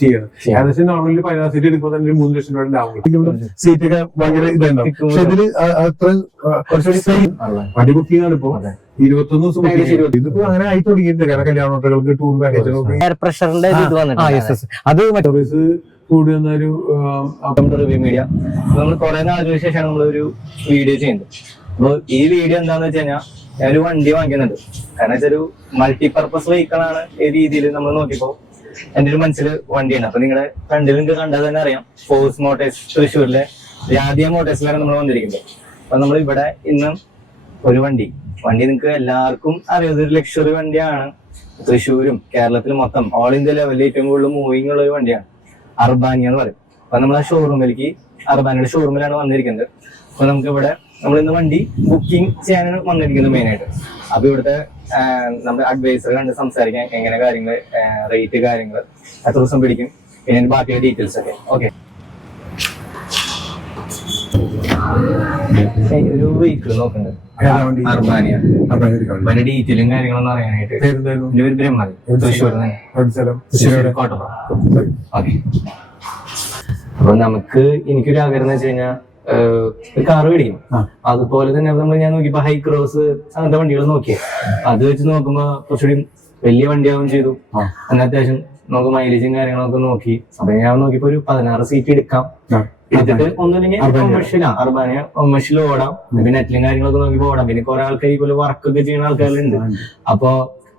ചെയ്യണം. ഏകദേശം normally 16 seat എടുക്കുമ്പോൾ തന്നെ 3 ലക്ഷം രൂപ ലാഭം. സീറ്റൊക്കെ ഭയങ്കര ഇതുണ്ടാവും. പക്ഷെ ഇതില് അത്ര വണ്ടി ബുക്കിംഗ് ആണ് ഇപ്പോ 21 ദിവസം. ഇതിപ്പോ അങ്ങനെ ആയി തുടങ്ങിയിട്ടുണ്ട്. കാരണം കല്യാണ ഹോട്ടലുകൾക്ക് ടൂർ പാക്കേജുകൾക്ക് അത് കൂടി വന്നൊരു റിവ്യൂ മീഡിയ. നമ്മൾ കുറെ നാളുകൾക്ക് ശേഷമാണ് നമ്മളൊരു വീഡിയോ ചെയ്യുന്നത്. അപ്പൊ ഈ വീഡിയോ എന്താന്ന് വെച്ച് കഴിഞ്ഞാൽ ഞാനൊരു വണ്ടി വാങ്ങിക്കുന്നുണ്ട്. കാരണം വെച്ചാൽ മൾട്ടിപർപ്പസ് വെഹിക്കിളാണ് ഈ രീതിയിൽ നമ്മൾ നോക്കിയപ്പോ എന്റെ ഒരു മനസ്സിൽ വണ്ടിയാണ്. അപ്പൊ നിങ്ങളുടെ ഫ്രണ്ടിൽ നിങ്ങൾക്ക് കണ്ടാൽ തന്നെ അറിയാം, ഫോഴ്സ് മോട്ടോഴ്സ് തൃശ്ശൂരിലെ രാധിയ മോട്ടോഴ്സിലാണ് നമ്മൾ വന്നിരിക്കുന്നത്. അപ്പൊ നമ്മൾ ഇവിടെ ഇന്ന് ഒരു വണ്ടി നിങ്ങൾക്ക് എല്ലാവർക്കും അറിയാവുന്ന ഒരു ലക്ഷറി വണ്ടിയാണ്. തൃശ്ശൂരും കേരളത്തിലും മൊത്തം ഓൾ ഇന്ത്യ ലെവലിൽ ഏറ്റവും കൂടുതൽ മൂവിങ് ഉള്ള ഒരു വണ്ടിയാണ് അർബാനിയ എന്ന് പറയും. അപ്പൊ നമ്മൾ ആ ഷോറൂമിലേക്ക് അർബാനിയുടെ ഷോറൂമിലാണ് വന്നിരിക്കുന്നത്. അപ്പൊ നമുക്ക് ഇവിടെ നമ്മൾ ഇന്ന് വണ്ടി ബുക്കിംഗ് ചെയ്യാനാണ് വന്നിരിക്കുന്നത് മെയിനായിട്ട്. അപ്പൊ ഇവിടുത്തെ നമ്മുടെ അഡ്വൈസർ കണ്ട് സംസാരിക്കാൻ എങ്ങനെ കാര്യങ്ങൾ, റേറ്റ് കാര്യങ്ങൾ, എത്ര ദിവസം പിടിക്കും, പിന്നെ ബാക്കിയുള്ള ഡീറ്റെയിൽസ് ഒക്കെ. ഓക്കെ, ഒരു വെഹിക്കിൾ നോക്കുന്നുണ്ട് അർബാനിയ. അതിന്റെ ഡീറ്റെയിലും കാര്യങ്ങളൊന്നും അറിയാനായിട്ട് എന്റെ പേര് ബ്രഹ്മൻ, തൃശ്ശൂർ കോട്ടപ്പുറം. ഓക്കെ, അപ്പൊ നമുക്ക് എനിക്കൊരു ആഗ്രഹം എന്ന് വെച്ച് കഴിഞ്ഞാൽ കാറ് മേടിക്കും. അതുപോലെ തന്നെ നമ്മൾ ഞാൻ നോക്കിയപ്പോ ഹൈ ക്രോസ് അങ്ങനത്തെ വണ്ടികൾ നോക്കിയേ. അത് വെച്ച് നോക്കുമ്പോ കുറച്ചുകൂടി വലിയ വണ്ടിയാവും ചെയ്തു. എന്നാൽ അത്യാവശ്യം നമുക്ക് മൈലേജും കാര്യങ്ങളൊക്കെ നോക്കി. അപ്പൊ ഞാൻ നോക്കിയപ്പോ ഒരു 16 സീറ്റ് എടുക്കാം. എടുത്തിട്ട് ഒന്നുമില്ലെങ്കിൽ അർബാനിയ കൊമേഴ്ഷ്യൽ ഓടാം. പിന്നെ നെറ്റിലും കാര്യങ്ങളൊക്കെ നോക്കിയപ്പോ ഓടാം. പിന്നെ കുറെ ആൾക്കാർ ഇതുപോലെ വർക്കൊക്കെ ചെയ്യുന്ന ആൾക്കാരുണ്ട്. അപ്പൊ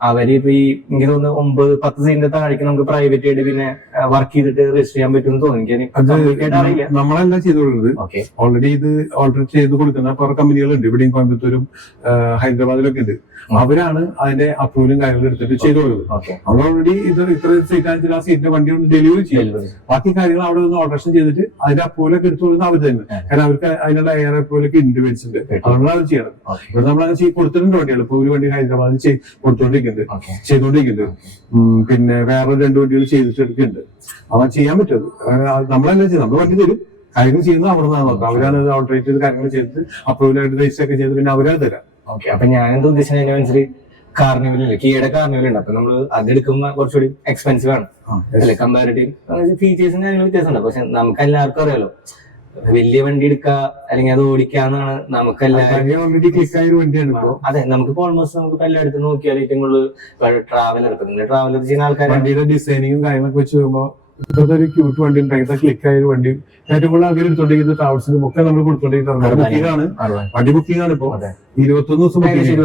അവരിപ്പോ ഈ എനിക്ക് തോന്നുന്നു 9-10 സീറ്റിന്റെ താഴേക്ക് നമുക്ക് പ്രൈവറ്റ് ആയിട്ട് പിന്നെ വർക്ക് ചെയ്തിട്ട് രജിസ്റ്റർ ചെയ്യാൻ പറ്റുമെന്ന് തോന്നി. നമ്മളെല്ലാം ചെയ്ത് കൊടുക്കുന്നത് ഓൾറെഡി ഇത് ഓൾറെഡി ചെയ്ത് കൊടുക്കുന്ന കുറെ കമ്പനികളുണ്ട്. ഇവിടെയും കോയമ്പത്തൂരും ഹൈദരാബാദിലൊക്കെ ഉണ്ട്. അവരാണ് അതിന്റെ അപ്രൂവലും കാര്യങ്ങളും എടുത്തിട്ട് ചെയ്ത് കൊടുക്കുന്നത്. നമ്മൾ ഓൾറെഡി ഇത് ഇത്ര സീറ്റ് ആണെങ്കിൽ ആ സീറ്റിന്റെ വണ്ടി ഒന്ന് ഡെലിവറി ചെയ്യും. ബാക്കി കാര്യങ്ങൾ അവിടെ നിന്ന് ഓൾട്രേഷൻ ചെയ്തിട്ട് അതിന്റെ അപ്രൂവലൊക്കെ എടുത്തു കൊടുക്കുന്നത് അവർ തന്നെ. കാരണം അവർക്ക് അതിനുള്ള എയർ അപ്രൂവലൊക്കെ ഇൻഡിവിജ്വൽസ് ഉണ്ട്. അതുകൊണ്ടാണ് അവർ ചെയ്യണം. ഇവിടെ നമ്മളങ്ങനെ കൊടുത്തിട്ടുണ്ട് വണ്ടികൾ. ഇപ്പൊ ഒരു വണ്ടി ഹൈദരാബാദിൽ കൊടുത്തോണ്ടിരിക്കുന്നുണ്ട്, ചെയ്തോണ്ടിരിക്കുന്നുണ്ട്. പിന്നെ വേറെ 2 വണ്ടികൾ ചെയ്തിട്ടെടുക്കുന്നുണ്ട്. അവൻ ചെയ്യാൻ പറ്റും. നമ്മളെല്ലാം ചെയ്യും. നമ്മൾ വണ്ടി തരും, കാര്യങ്ങൾ ചെയ്യുന്നത് അവിടെ നിന്നാണ് നോക്കാം. അവരാണ് ഔട്ട്റേറ്റ് ചെയ്ത് കാര്യങ്ങൾ ചെയ്ത് അപ്രൂവലായിട്ട് രജിസ്റ്റർ ഒക്കെ ചെയ്ത് പിന്നെ അവരാ തരാം. ഓക്കെ, അപ്പൊ ഞാൻ എന്താ ഉദ്ദേശിച്ചത് മനസ്സിൽ കാർണിവലില്ല, കിയയുടെ കാർണിവലുണ്ട്. അപ്പൊ നമ്മള് അതെടുക്കുമ്പോ കുറച്ചുകൂടി എക്സ്പെൻസീവ് ആണ് അല്ലെ, കമ്പാരിറ്റീവ് ഫീച്ചേഴ്സും കാര്യങ്ങളും വ്യത്യാസമുണ്ട്. പക്ഷെ നമുക്ക് എല്ലാവർക്കും അറിയാലോ, വലിയ വണ്ടി എടുക്കുക അല്ലെങ്കിൽ അത് ഓടിക്കാന്നാണ് നമുക്കെല്ലാവരും ഓൾറെഡി ക്ലിക്ക് ആയ ഒരു വണ്ടിയാണ് ഇപ്പോ. അതെ, നമുക്കിപ്പോ ഓൾമോസ്റ്റ് നമുക്ക് എല്ലായിടത്തും നോക്കിയാൽ ഏറ്റവും കൂടുതൽ ട്രാവലർ ട്രാവലർ ചെയ്യുന്ന ആൾക്കാർ വണ്ടിയുടെ ഡിസൈനിങ്ങും കാര്യങ്ങളൊക്കെ വെച്ച് നോക്കുമ്പോ ഇപ്പോഴത്തെ ഒരു ക്യൂട്ട് വണ്ടി ഉണ്ടായിരുന്ന ക്ലിക്ക് ആയ ഒരു വണ്ടി ഏറ്റവും കൂടുതൽ ആൾക്കാർ എടുത്തോണ്ടിരിക്കുന്നത് ട്രാവൽസിനും ഒക്കെ നമ്മൾ കൊടുത്തോണ്ടിരിക്കുന്നത് ബുക്കിംഗ് ആണ്. വണ്ടി ബുക്കിംഗ് ആണ് ഇപ്പോ 21 ദിവസം 20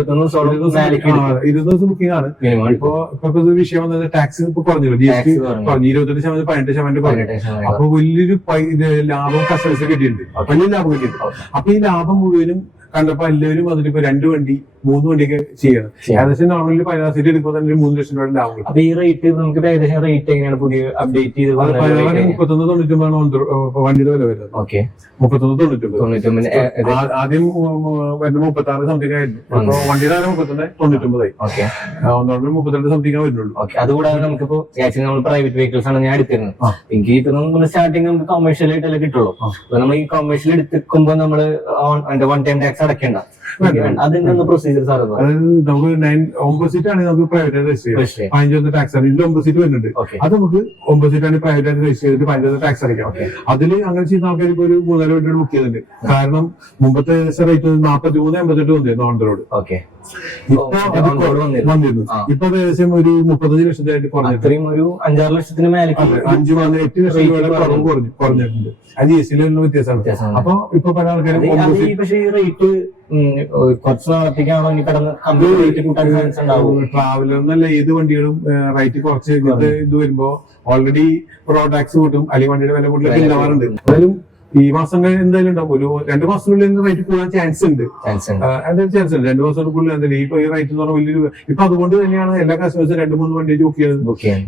ദിവസം ബുക്കിംഗ് ആണ്. ഇപ്പൊ വിഷയം വന്നത് ടാക്സ് ഇപ്പൊ കുറഞ്ഞു, GST കുറഞ്ഞു, 28% 18% കുറഞ്ഞു. അപ്പൊ വലിയൊരു ലാഭം കസ്റ്റമേഴ്സ് കിട്ടിയിട്ടുണ്ട്, വലിയ ലാഭം കിട്ടിയിട്ടുണ്ട്. അപ്പൊ ഈ ലാഭം മുഴുവനും കണ്ടപ്പോ എല്ലാവരും അതിലിപ്പോ 2 വണ്ടി 3 വണ്ടിയൊക്കെ ചെയ്യണം. ഏകദേശം നോർമലി 16 സീറ്റ് എടുക്കുമ്പോൾ തന്നെ 3 ലക്ഷം രൂപ ലാഭം കിട്ടും. അപ്പൊ ഈ റേറ്റ് നമുക്ക് ഏകദേശം റേറ്റ് എങ്ങനെയാണ് പുതിയ അപ്ഡേറ്റ് ചെയ്ത് 31.99 വണ്ടിയുടെ വില വരുന്നത്. 31.99. ആദ്യം വരുന്ന 36 സംതിങ് ആയിരുന്നു. ഇപ്പൊ വണ്ടിയുടെ 31.99 ആയി. 32 സംതിങ് വരുന്നുള്ളൂ. അതുകൂടാതെ നമുക്കിപ്പോ നമ്മൾ പ്രൈവറ്റ് വെഹിക്കിൾസ് ആണ് ഞാൻ എടുത്തിരുന്നത്. എനിക്ക് ഇപ്പൊ സ്റ്റാർട്ടിങ് നമുക്ക് കൊമേഴ്ഷ്യൽ ആയിട്ടല്ലേ കിട്ടുള്ളൂ. അപ്പൊ നമ്മൾ ഈ കൊമേഴ്ഷ്യൽ എടുക്കുമ്പോൾ നമ്മള് വൺ ടൈം ടാക്സ് അടയ്ക്കേണ്ട. അതിന്റെ പ്രൊസീജിയർ സാർ നമുക്ക് 9 സീറ്റ് ആണെങ്കിൽ നമുക്ക് പ്രൈവറ്റ് ആയിട്ട് രജിസ്റ്റർ ചെയ്യാം. 15 ടാക്സ് ആണ്. ഇതിൽ 9 സീറ്റ് വരുന്നുണ്ട്. അത് നമുക്ക് 9 സീറ്റ് ആണ് പ്രൈവറ്റ് ആയിട്ട് രജിസ്റ്റർ ചെയ്തിട്ട് 15 ടാക്സ് അടയ്ക്കാം. അതിൽ അങ്ങനെ ചെയ്യുന്ന ആൾക്കാർ ഇപ്പൊ ഒരു 3-4 വണ്ടികൾ ബുക്ക് ചെയ്തിട്ടുണ്ട്. കാരണം മുമ്പത്തെ റേറ്റ് 43-58 വന്നിരുന്നു ഓൺ ദ റോഡ്. വന്നിരുന്നു. ഇപ്പൊ ഏകദേശം ഒരു 35 ലക്ഷത്തിലായിട്ട് കുറഞ്ഞു. ഒരു 5-6 ലക്ഷത്തിന് മേലെ 8 ലക്ഷം രൂപയുടെ കുറഞ്ഞിട്ടുണ്ട്. അത് GST വ്യത്യാസമാണ്. അപ്പൊ ഇപ്പൊ പല ആൾക്കാരും പക്ഷേ ഈ റേറ്റ് കുറച്ച് നാളത്തേക്കാണോ ഇനി ട്രാവലർ എന്നല്ല ഏത് വണ്ടികളും റേറ്റ് കുറച്ച് ഇത് വരുമ്പോ ഓൾറെഡി റോഡ് ടാക്സ് കൂട്ടും, അല്ലെങ്കിൽ വണ്ടിയുടെ വില കൂടുതൽ ഉണ്ടാവാറുണ്ട്. എന്തായാലും ഈ മാസം എന്തായാലും ഉണ്ടാവും. ഒരു 2 മാസത്തിനുള്ളിൽ റേറ്റ് കൂടാൻ ചാൻസ് ഉണ്ട്. എന്തായാലും ചാൻസ് ഉണ്ട്. 2 മാസത്തിനുള്ളിൽ എന്തായാലും ഇപ്പൊ ഈ റേറ്റ് എന്ന് പറഞ്ഞാൽ വലിയൊരു ഇപ്പൊ അതുകൊണ്ട് തന്നെയാണ് എല്ലാ കസ്റ്റമേഴ്സും 2-3 വണ്ടി ബുക്ക് ചെയ്തത്.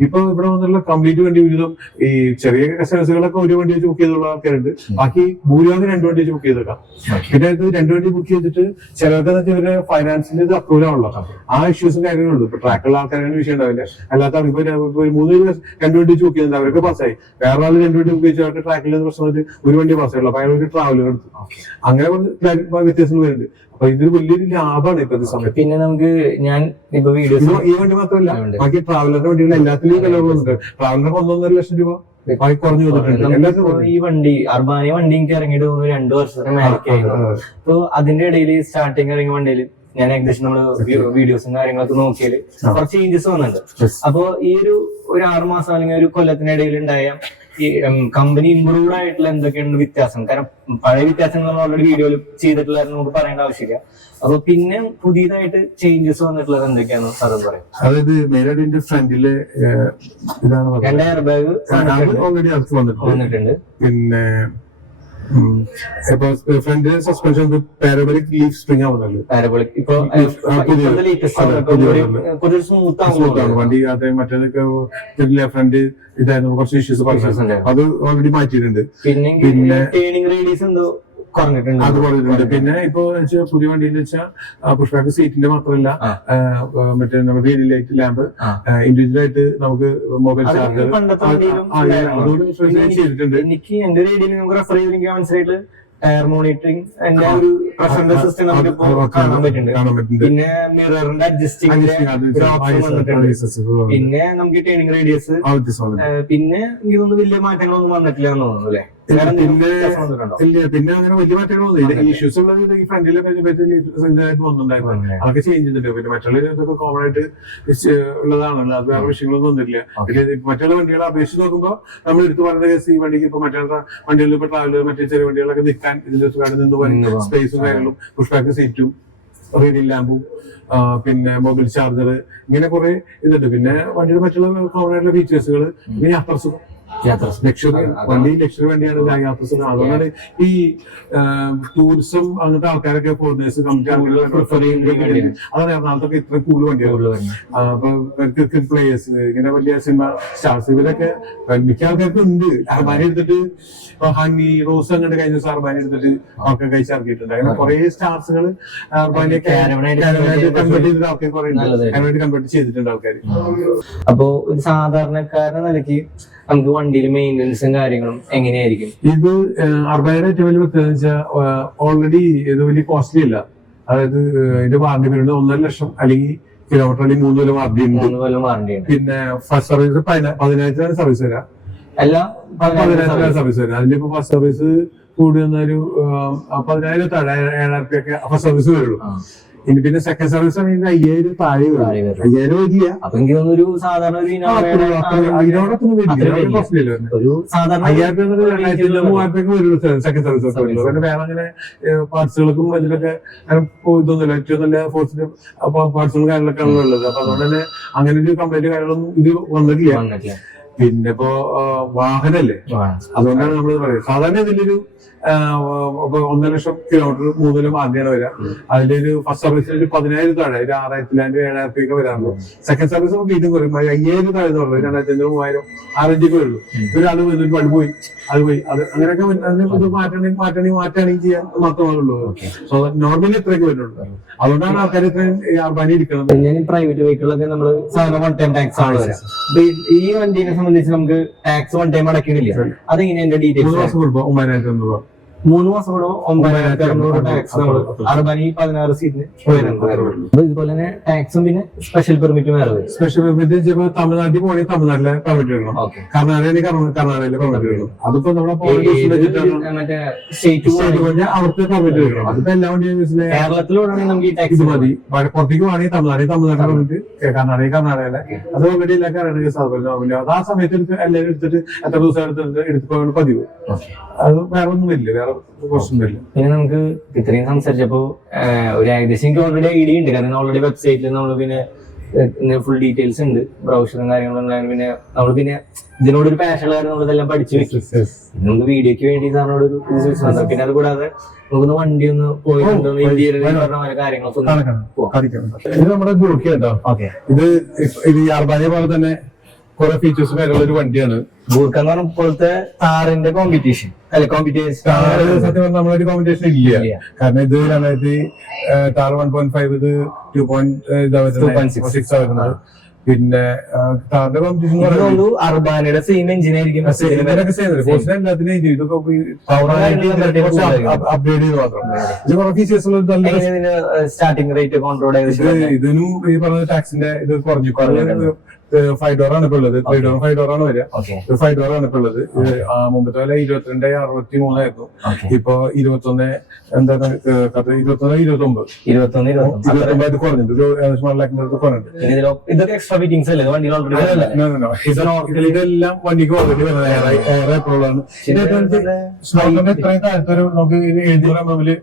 ഇപ്പൊ ഇവിടെ വന്നുള്ള കംപ്ലീറ്റ് വണ്ടി വിധം ഈ ചെറിയ കസ്റ്റമേഴ്സുകളൊക്കെ ഒരു വണ്ടി വെച്ച് ബുക്ക് ചെയ്തുള്ള ആൾക്കാരുണ്ട്. ബാക്കി ഭൂരിഭാഗം 2 വണ്ടി വെച്ച് ബുക്ക് ചെയ്തേക്കാം. പിന്നെ ഇത് 2 വണ്ടി ബുക്ക് ചെയ്തിട്ട് ചിലർക്ക് ഇവരുടെ ഫൈനാൻസിന്റെ ഇത് അപ്രൂവൽ ആണല്ലോ. ആ ഇഷ്യൂസും കാര്യങ്ങളുള്ളൂ. ഇപ്പൊ ട്രാക്കുള്ള ആൾക്കാരുടെ വിഷയം ഉണ്ടാവില്ല. അല്ലാത്ത ഇപ്പൊ 3 2 വണ്ടി വെച്ച് ബുക്ക് ചെയ്യുന്നത് അവരൊക്കെ പാസ്സായി. വേറെ ആൾ 2 വണ്ടി ബുക്ക് ചെയ്ത് അവർക്ക് ട്രാക്കിൽ പ്രശ്നം ഒരു വണ്ടി ഇന്ത്യ പാസ്സായിട്ടുള്ളൂ. അപ്പൊ അയാൾ ഒരു ട്രാവലർ എടുത്തു. അങ്ങനെ വ്യത്യാസങ്ങൾ വരുന്നുണ്ട്. അപ്പൊ ഇതൊരു വലിയൊരു ലാഭമാണ് ഇപ്പോഴത്തെ സമയത്ത്. പിന്നെ നമുക്ക് ഞാൻ ഇപ്പൊ വീഡിയോസ് ഈ വണ്ടി മാത്രമല്ല, ബാക്കി ട്രാവലറിന്റെ വണ്ടികൾ എല്ലാത്തിലും വില വന്നിട്ടുണ്ട്. ട്രാവലറിന് 1.5 ലക്ഷം രൂപ കുറഞ്ഞു വന്നിട്ടുണ്ട്. ഈ വണ്ടി അർബാനി വണ്ടി എനിക്ക് ഇറങ്ങിയിട്ട് തോന്നുന്നു 2 വർഷത്തിന് മേലേക്കായിരുന്നു. അപ്പൊ അതിന്റെ ഇടയിൽ സ്റ്റാർട്ടിങ് ഇറങ്ങിയ വണ്ടിയിൽ ഞാൻ ഏകദേശം നമ്മള് വീഡിയോസും കാര്യങ്ങളൊക്കെ നോക്കിയാല് കുറച്ച് ചേഞ്ചസ് വന്നിട്ടുണ്ട്. അപ്പൊ ഈ ഒരു 6 മാസം അല്ലെങ്കിൽ ഒരു കൊല്ലത്തിനിടയിൽ ഉണ്ടായ ഈ കമ്പനി ഇംപ്രൂവ്ഡ് ആയിട്ടുള്ള എന്തൊക്കെയാണ് വ്യത്യാസം? കാരണം പഴയ വ്യത്യാസങ്ങൾ ഓൾറെഡി വീഡിയോയിൽ ചെയ്തിട്ടുള്ള നമുക്ക് പറയേണ്ട ആവശ്യമില്ല. അപ്പൊ പിന്നെ പുതിയതായിട്ട് ചേഞ്ചസ് വന്നിട്ടുള്ളത് എന്തൊക്കെയാണെന്ന് സാറ് പറയാം. അതായത് മെയിനായിട്ട് ഇതിന്റെ ഫ്രണ്ടില് ഇതാണ് 2 എയർ ബാഗ് ഓൾറെഡി അടുത്ത് വന്നിട്ടുണ്ട്. പിന്നെ front suspension parabolic leaf spring ആവുന്നല്ലോ. പാരബോളിക് ഇപ്പൊ സ്മൂത്ത് ആണ് വണ്ടി. അത് മറ്റേതൊക്കെ ഫ്രണ്ട് ഇതായിരുന്നു കുറച്ച് ഇഷ്യൂസ് പറഞ്ഞത്, അത് ഓൾറെഡി മാറ്റിയിട്ടുണ്ട്. പിന്നെ ടേണിംഗ് റേഡിയസ് എന്തോ അത് പറഞ്ഞിട്ടുണ്ട്. പിന്നെ ഇപ്പൊ പുതിയ വണ്ടിയിൽ വെച്ചാൽ പുഷ്പാക്ക് സീറ്റിന്റെ മാത്രമല്ല മറ്റേ നമ്മുടെ റീഡിംഗ് ലൈറ്റ് ലാമ്പ് ഇൻഡിവിജ്വൽ ആയിട്ട് നമുക്ക് മൊബൈൽ ചാർജർ അതോട് ചെയ്തിട്ടുണ്ട്. എനിക്ക് എന്റെ ഒരു ഐഡിയയിൽ നമുക്ക് റെഫർ ചെയ്ത് എനിക്ക് മനസ്സിലായിട്ട് ടയർ മോണിറ്ററിംഗ് എന്റെ ഒരു പ്രഷറിന്റെ സിസ്റ്റം നമുക്ക് ഇപ്പോ കാണാൻ പറ്റുന്നുണ്ട്. പിന്നെ മിററിന്റെ അഡ്ജസ്റ്റിംഗ് പിന്നെ നമുക്ക് ടേണിംഗ് റേഡിയസ് പിന്നെ എനിക്ക് തോന്നുന്നു വലിയ മാറ്റങ്ങളൊന്നും വന്നിട്ടില്ല എന്ന് തോന്നുന്നു അല്ലെ. പിന്നെ അങ്ങനെ വലിയ മാറ്റങ്ങളൊന്നും ഇഷ്യൂസ് ഉള്ളത് ഈ ഫ്രണ്ടിലൊക്കെ വന്നിട്ടുണ്ടായിരുന്നു. അതൊക്കെ ചേഞ്ച് ചെയ്തിട്ടുണ്ട്. പിന്നെ മറ്റുള്ള ഇതൊക്കെ കോമൺ ആയിട്ട് ഉള്ളതാണല്ലോ. അത് വേറെ വിഷയങ്ങളൊന്നും വന്നിട്ടില്ല. പിന്നെ മറ്റുള്ള വണ്ടികളെ അപേക്ഷിച്ച് നോക്കുമ്പോൾ നമ്മൾ എടുത്തു പറയുന്ന കേസ് ഈ വണ്ടിക്ക് ഇപ്പൊ മറ്റുള്ള വണ്ടികളിൽ ഇപ്പൊ ട്രാവലർ മറ്റു ചെറിയ വണ്ടികളൊക്കെ നിൽക്കാൻ ഇതിന്റെ നിന്ന് പോയി സ്പേസും കാര്യങ്ങളും പുഷ്പാക്ക് സീറ്റും റീഡിംഗ് ലാമ്പും പിന്നെ മൊബൈൽ ചാർജർ ഇങ്ങനെ കുറെ ഇതുണ്ട്. പിന്നെ വണ്ടിയുടെ മറ്റുള്ള കോമൺ ആയിട്ടുള്ള ഫീച്ചേഴ്സുകൾ പിന്നെ യാത്രസുഖം വണ്ടി ലക്ഷറി വണ്ടിയാണ് യാത്രസുഖം. അതുകൊണ്ടാണ് ഈ ടൂറിസം അങ്ങനത്തെ ആൾക്കാരൊക്കെ ഫോറിനേഴ്സ് പ്രിഫർ ചെയ്യുന്നത്. അതാണ് എറണാകുളത്തൊക്കെ ഇത്ര കൂടുതൽ വണ്ടിയാണ്. അപ്പൊ ക്രിക്കറ്റ് പ്ലേയേഴ്സ് ഇങ്ങനെ വലിയ സിനിമ സ്റ്റാർസ് ഇവരൊക്കെ മിക്ക ആൾക്കാർക്ക് ഉണ്ട്. അർബാനി എടുത്തിട്ട് ഹണി റോസ് അങ്ങനെ കഴിഞ്ഞ ദിവസം അർബാനി എടുത്തിട്ട് ഒക്കെ കഴിച്ചിറക്കിയിട്ടുണ്ട്. അങ്ങനെ കുറെ സ്റ്റാർസുകൾ അർബാനിയെ കൺവേർട്ട് ചെയ്തിട്ട് ആൾക്കാർ കുറെ കൺവേർട്ട് ചെയ്തിട്ടുണ്ട് ആൾക്കാർ. അപ്പോ ഒരു സാധാരണക്കാരന്റെ നിലയ്ക്ക് നമുക്ക് വണ്ടിയിൽ മെയിൻ്റനൻസും കാര്യങ്ങളും എങ്ങനെയായിരിക്കും? ഇത് അർബാനിയുടെ ഏറ്റവും വലിയ പ്രത്യേകത വെച്ചാൽ ഓൾറെഡി ഇത് വലിയ കോസ്റ്റ്ലി അല്ല. അതായത് ഇതിന്റെ വാറണ്ടി പീരീഡ് 1.5 ലക്ഷം അല്ലെങ്കിൽ കിലോമീറ്റർ അല്ലെങ്കിൽ 3 കൊല്ലം വാറണ്ടി ഉണ്ട്. പിന്നെ ഫസ്റ്റ് സർവീസ് 10,000 സർവീസ് വരാം. 10,000 സർവീസ് വരാം. അതിലിപ്പോ ഫസ്റ്റ് സർവീസ് കൂടി വന്നൊരു 10,000 താഴെ 7,000 ഫസ്റ്റ് സർവീസ് വരുള്ളൂ. ഇനി പിന്നെ സെക്കൻഡ് സർവീസ് ആണെങ്കിൽ 5,000 താഴെ 5,000 വരില്ല. അപ്പൊ എനിക്ക് തോന്നുന്നു ഒരു സാധാരണ അതിനോടൊപ്പം ഒരു 2,000-3,000 വരുള്ളൂ സെക്കൻഡ് സർവീസ് വരുള്ളൂ. പിന്നെ വേറെ അങ്ങനെ പാർട്സുകൾക്കും അതിലൊക്കെ ഇതൊന്നുമില്ല. ഏറ്റവും നല്ല ഫോഴ്സിന്റെ പാർട്സുകളും കാര്യങ്ങളൊക്കെ ആണ് ഉള്ളത്. അപ്പൊ അതുകൊണ്ട് തന്നെ അങ്ങനെ ഒരു കംപ്ലൈന്റ് കാര്യങ്ങളൊന്നും ഇത് വന്നിട്ടില്ല. പിന്നെ ഇപ്പോ വാഹനല്ലേ, അതുകൊണ്ടാണ് നമ്മൾ പറയുന്നത്. സാധാരണ ഇതിലൊരു 1.5 ലക്ഷം കിലോമീറ്റർ 3 കൊല്ലം ആദ്യമാണ് വരിക. അതിലൊരു ഫസ്റ്റ് സർവീസിന് 10,000 താഴെ 6,000 7,000 വരാറുള്ളൂ. സെക്കൻഡ് സർവീസ് വീണ്ടും കുറയും 5,000 താഴെ 2,500 3,000 ആ റേഞ്ചൊക്കെ വരുള്ളൂ. ഒരാൾ വന്നിട്ട് വണ്ടി പോയി അത് പോയി അത് അങ്ങനെയൊക്കെ മാറ്റുകയാണെങ്കിൽ ചെയ്യാൻ മാത്രമേ. സോ നോർമലി ഇത്രയൊക്കെ വരുന്നുള്ളൂ. അതുകൊണ്ടാണ് ആൾക്കാർ ഇത്രയും അർബാനി എടുക്കുന്നത്. പിന്നെ പ്രൈവറ്റ് വെഹിക്കിളൊക്കെ നമ്മൾ സാധാരണ 1 ടൈം ടാക്സ് ആണ് വരാം. ഈ വണ്ടീനെ സംബന്ധിച്ച് നമുക്ക് ടാക്സ് 1 ടൈം അടയ്ക്കണില്ല. അതെങ്ങനെ എന്റെ ഡീറ്റെയിൽസ്? 3 മാസം കൊടുക്കും 9,000 രൂപ. 3 മാസം കൂടെ 9,600 ടാക്സ് നമ്മൾ അർബാനി 16 സീറ്റിന് ഇതുപോലെ തന്നെ ടാക്സും പിന്നെ സ്പെഷ്യൽ പെർമിറ്റും വേറെ വരും. സ്പെഷ്യൽ പെർമിറ്റ് ചിലപ്പോൾ തമിഴ്നാട്ടിൽ പോകണമെങ്കിൽ തമിഴ്നാട്ടിലെ പെർമിറ്റ് എടുക്കണം. കർണാടകയിൽ കർണാടകയിലെ പെർമിറ്റ് എടുക്കണം. അതിപ്പോ നമ്മുടെ അവർക്ക് പെർമിറ്റ് എടുക്കണം. അതിപ്പോ എല്ലാ വണ്ടിയും കേരളത്തിലോടാണെങ്കിൽ നമുക്ക് ഈ ടാക്സ് ഇത് മതി. പുറത്തേക്ക് വേണമെങ്കിൽ തമിഴ്നാട്ടിലെ പെർമിറ്റ്, കർണാടകയിലെ അത് ഓൾറെഡി എല്ലാ കർണാടക സാധനം. അത് ആ സമയത്ത് എല്ലാവരും എടുത്തിട്ട് എത്ര ദിവസം എടുത്തിട്ട് പതിവ്. അത് വേറെ ഒന്നും വരില്ല, വേറെ പ്രശ്നം വരില്ല. പിന്നെ നമുക്ക് ഇത്രയും സംസാരിച്ചപ്പോ ഒരു ഏകദേശം എനിക്ക് ഓൾറെഡി ഐഡിയ ഉണ്ട്. കാരണം ഓൾറെഡി വെബ്സൈറ്റിൽ നമ്മൾ പിന്നെ ഫുൾ ഡീറ്റെയിൽസ് ഉണ്ട്, ബ്രൗഷറും കാര്യങ്ങളും ഉണ്ടായിരുന്നു. പിന്നെ നമ്മൾ പിന്നെ ഇതിനോടൊരു പാഷനുള്ള കാര്യം നമ്മളിതെല്ലാം പഠിച്ചു വെച്ചു. നമുക്ക് വീഡിയോക്ക് വേണ്ടി സാറിനോട് ഒരു ചോദിച്ചു. പിന്നെ അത് കൂടാതെ നമുക്കൊന്ന് വണ്ടി ഒന്ന് പോയിട്ടുണ്ടോ ഇന്ത്യയിൽ പറഞ്ഞ കാര്യങ്ങളൊക്കെ ഇത് നമ്മുടെ ഗുറുക്കി കേട്ടോ. ഇത് അർബാനിയെ പോലെ തന്നെ കുറെ ഫീച്ചേഴ്സ് കാര്യമുള്ള ഒരു വണ്ടിയാണ്. ഗൂർക്ക എന്ന് പറഞ്ഞ പോലത്തെ താറിന്റെ കോമ്പറ്റീഷൻ അല്ലെ? കോമ്പറ്റീഷൻ സത്യം പറഞ്ഞാൽ നമ്മളൊരു കോമ്പറ്റീഷൻ ഇല്ല. കാരണം ഇത് 2000 ടാർ 1.5 ഇത് 2.6 വരുന്നത്. പിന്നെ കാറിന്റെ കോമ്പറ്റീഷൻ അർബാനയുടെ സെയിം എഞ്ചിൻ ആയിരിക്കും എല്ലാത്തിനും ഇതൊക്കെ അപ്ഗ്രേഡ് ചെയ്ത് മാത്രം ഇത് കുറെ ഫീച്ചേഴ്സ് ഉള്ള സ്റ്റാർട്ടിംഗ് റേറ്റ് കോൺട്രോൾ ഇതിനും ഈ പറഞ്ഞ ടാക്സിന്റെ ഇത് കുറഞ്ഞു 5 ഡോർ ആണ് ഇപ്പൊ ഉള്ളത് 5 ഡോർ ആണ് വരിക 5 ഡോർ ആണ് ഇപ്പൊ ഉള്ളത് മുമ്പത്തെ പോലെ 22,63 ആയിരുന്നു ഇപ്പൊ 21 എന്താണ് 29 കുറഞ്ഞിട്ടുണ്ട് ഏകദേശം 1 ലാഖിന്റെ അടുത്ത് കുറഞ്ഞിട്ടുണ്ട് ഇതൊക്കെ എക്സ്ട്രാ ഫിറ്റിംഗ്സ് അല്ലേ വണ്ടിയിൽ ഓൾറെഡി ഇതെല്ലാം വണ്ടിക്ക് ഓൾറെഡി ഏറെ പ്രോബ്ലമാണ് ഇത്രയും താഴത്തൊരു നമുക്ക് 700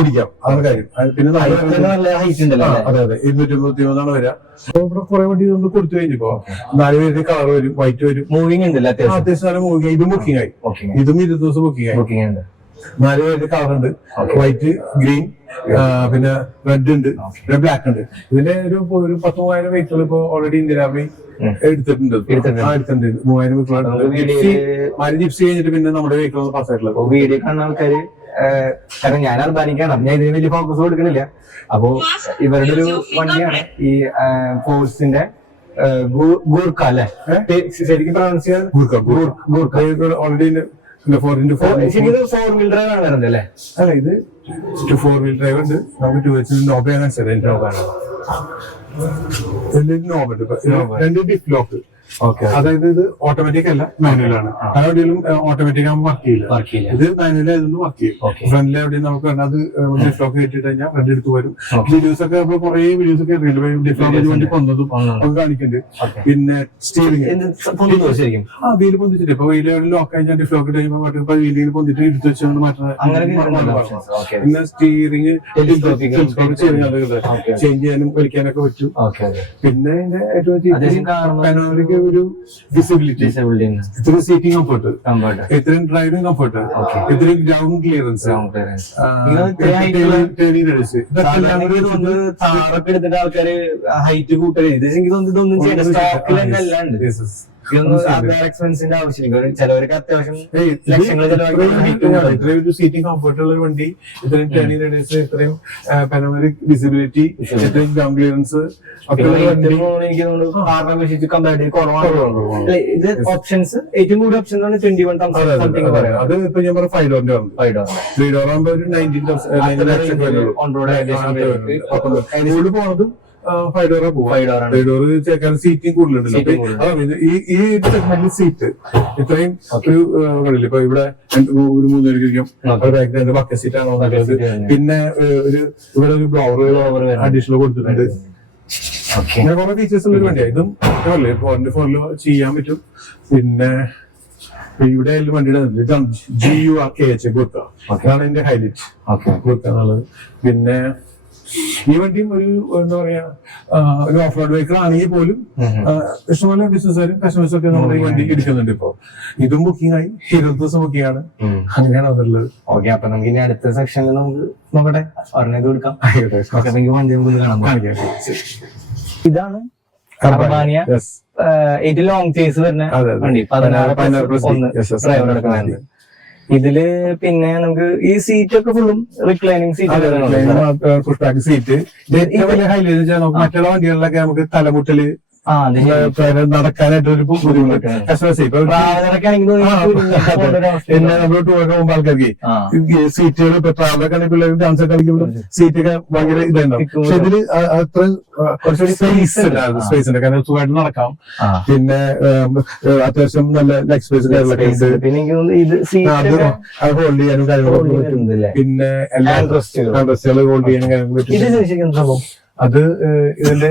ഓടിക്കാം അതാണ് കാര്യം പിന്നെ നല്ല ഹൈറ്റ് ഉണ്ടല്ലോ അതെ 233 വരിക ഇവിടെ കുറെ വണ്ടി നമ്മൾ കൊടുത്തു കഴിഞ്ഞപ്പോ 4 പേര് കളർ വരും വൈറ്റ് വരും മൂവിങ് ഉണ്ടല്ലോ അത്യാവശ്യം മൂവിങ് ഇതും ബുക്കിംഗ് ആയി ഇതും 20 ദിവസം ബുക്കിംഗ് ആയി 4 പേര് കളർ ഉണ്ട് വൈറ്റ് ഗ്രീൻ പിന്നെ റെഡ് ഉണ്ട് പിന്നെ ബ്ലാക്ക് ഉണ്ട് ഇതിന്റെ ഒരു 10,000 വെഹിക്കിൾ ഇപ്പൊ ഓൾറെഡി ഇന്ത്യൻ ആർമി എടുത്തിട്ടുണ്ട് 3,000 ജിപ്സി കഴിഞ്ഞിട്ട് പിന്നെ നമ്മുടെ വെഹിക്കിൾ പാസ്സായിട്ടുള്ളത് വീഡിയോ കാണുന്ന ആൾക്കാര് കാരണം ഞാൻ അർബാനിക്കാണ് ഞാൻ ഇതിന് വലിയ ഫോക്കസ് കൊടുക്കണില്ല അപ്പോ ഇവരുടെ ഒരു വണ്ടിയാണ് ഈ ഫോഴ്സിന്റെ ഗൂർഖ അല്ലെ ശരിക്കും പ്രൊണൗൺസ് ചെയ്യാൻ Gurkha already 4x4 4 wheel drive ആണ് വരുന്നത് അല്ലേ അല്ല ഇത് 4 വീൽ ഡ്രൈവ് ഉണ്ട് നമുക്ക് 2H നോബാണ് രണ്ട് ഡിഫ് ലോക്ക് അതായത് ഇത് ഓട്ടോമാറ്റിക് അല്ല മാനുവൽ ആണ് പല വണ്ടിയിലും ഓട്ടോമാറ്റിക് ആകുമ്പോൾ വർക്ക് ചെയ്യില്ല ഇത് മാനുവൽ ആയതുകൊണ്ട് വർക്ക് ചെയ്യും ഫ്രണ്ടിൽ എവിടെയും നമുക്ക് അത് ഡിഫ്ലോക്ക് കയറ്റിട്ട് കഴിഞ്ഞാൽ ഫ്രണ്ട് എടുത്ത് വരും വീഡിയോസ് ഒക്കെ കുറെ വീഡിയോസ് ഒക്കെ ഡിഫ്ലോക്ക് വണ്ടി കൊന്നതും ഒക്കെ കാണിക്കുന്നുണ്ട് പിന്നെ സ്റ്റീറിംഗ് വീല് പൊന്തിച്ചിട്ട് ഇപ്പൊ വീല് ലോക്ക് കഴിഞ്ഞാൽ ഡിഫ്ലോക്ക് കഴിയുമ്പോൾ വീലിൽ പൊന്തിട്ട് എടുത്ത് വെച്ചുകൊണ്ട് മാറ്റുന്നത് പിന്നെ സ്റ്റീറിംഗ് ചേഞ്ച് ചെയ്യാനും വലിക്കാനൊക്കെ പറ്റും പിന്നെ ഏറ്റവും ഒരു ഡിസബിലിറ്റി ഇത്രയും സീറ്റിംഗ് കംഫർട്ട് ഇത്രയും ഡ്രൈവിംഗ് കംഫർട്ട് ഇത്രയും ഗ്രൗണ്ട് ക്ലിയറൻസ് താറൊക്കെ എടുത്തിട്ട് ആൾക്കാര് ഹൈറ്റ് കൂട്ടരുത് ഇതൊന്നും ചെയ്യണ്ട സ്റ്റോക്കിൽ തന്നെ അല്ലാണ്ട് എക്സ്പെൻസിന്റെ ആവശ്യമില്ല ചിലവർക്ക് അത്യാവശ്യം ഇത്രയും സീറ്റിംഗ് കംഫർട്ട് ഉള്ള വണ്ടി ഇത്രയും ടേണിംഗ് റേഡിയസ് ഇത്രയും പാനോറാമിക് വിസിബിലിറ്റി ഇത്രയും ഗ്രൗണ്ട് ക്ലിയറൻസ് എനിക്ക് കാറിനെ അപേക്ഷിച്ച് കമ്പാരിറ്റീവ് കുറവാണ് ഇത് ഓപ്ഷൻസ് ഏറ്റവും കൂടുതൽ ഓപ്ഷൻ 21,000 അത് ഇപ്പൊ ഞാൻ പറഞ്ഞ 5 ഡോറിന്റെ 3 ഡോർ ആകുമ്പോൾ ഒരു 19,000 പോണതും 5 ഡോറാ പോകും 5 ഡോർ ചേക്കാൻ സീറ്റിംഗ് കൂടുതലുണ്ട് അതാണ് ഈ സെഗ്മെന്റിൽ സീറ്റ് ഇത്രയും ഒരു കണ്ടില്ല ഇപ്പൊ ഇവിടെ ഒരു 3 പേർക്ക് ഇരിക്കും ബക്കറ്റ് സീറ്റ് ആണോ നല്ലത് പിന്നെ ഒരു ഇവിടെ ഒരു ബ്ലോവർ അഡീഷണൽ കൊടുത്തിട്ടുണ്ട് അങ്ങനെ കുറെ ഫീച്ചേഴ്സ് ഉള്ള ഒരു വണ്ടിയാണ് ഇതും ഫോണിൽ ചെയ്യാൻ പറ്റും പിന്നെ ഇവിടെ വണ്ടിയുടെ ഇതാണ് GURKH ഗുർഖ അതാണ് എന്റെ ഹൈലൈറ്റ് ഗുർഖ എന്നുള്ളത് പിന്നെ ഈ വണ്ടിയും ഒരു എന്താ പറയാ ഒരു ഓഫ് റോഡ് വെഹിക്കിൾ ആണെങ്കിൽ പോലും ഇഷ്ടംപോലെ ബിസിനസ്സുകാരും കസ്റ്റമേഴ്സും ഒക്കെ നമ്മുടെ ഈ വണ്ടി എടുക്കുന്നുണ്ട് ഇപ്പൊ ഇതും ബുക്കിംഗ് ആയി 20 ദിവസം ബുക്കിംഗ് ആണ് അങ്ങനെയാണ് വന്നിട്ടുള്ളത് ഓക്കെ അപ്പൊ നമുക്ക് ഇനി അടുത്ത സെക്ഷനിൽ നമുക്ക് നോക്കട്ടെ പറഞ്ഞത് കൊടുക്കാം ഇതാണ് അർബാനിയ ഏറ്റവും ലോങ് ചേസ് വരുന്ന വണ്ടി 16+1 ഡ്രൈവർ എടുക്കുന്ന ഇതില് പിന്നെ നമുക്ക് ഈ സീറ്റ് ഒക്കെ ഫുള്ളും റിക്ലൈനിങ് സീറ്റ് സീറ്റ് ഹൈലൈറ്റ് മറ്റുള്ള വണ്ടികളിലൊക്കെ നമുക്ക് തലമുട്ടല് നടക്കാനായിട്ട് ഒരു ബുദ്ധിമുട്ട് പിന്നെ നമ്മൾ ടൂറൊക്കെ പോകുമ്പോൾ ആൾക്കാർക്ക് സീറ്റുകൾ ഇപ്പൊ ട്രാവലൊക്കെ ആണെങ്കിൽ പിള്ളേർ ഡാൻസ് ഒക്കെ കളിക്കുമ്പോൾ സീറ്റൊക്കെ ഭയങ്കര ഇതുണ്ടാവും പക്ഷെ ഇതില് അത്ര കുറച്ചുകൂടി സ്പേസ് ഉണ്ട് കാരണം സുഖമായിട്ട് നടക്കാം പിന്നെ അത്യാവശ്യം നല്ല ലെഗ് സ്പേസ് കാര്യങ്ങളൊക്കെ ഉണ്ട് അത് ഹോൾഡ് ചെയ്യാനും കാര്യങ്ങളൊക്കെ പിന്നെ എല്ലാ ഡ്രസ്സുകൾ ഹോൾഡ് ചെയ്യാനും കാര്യങ്ങളും അത് ഇതിന്റെ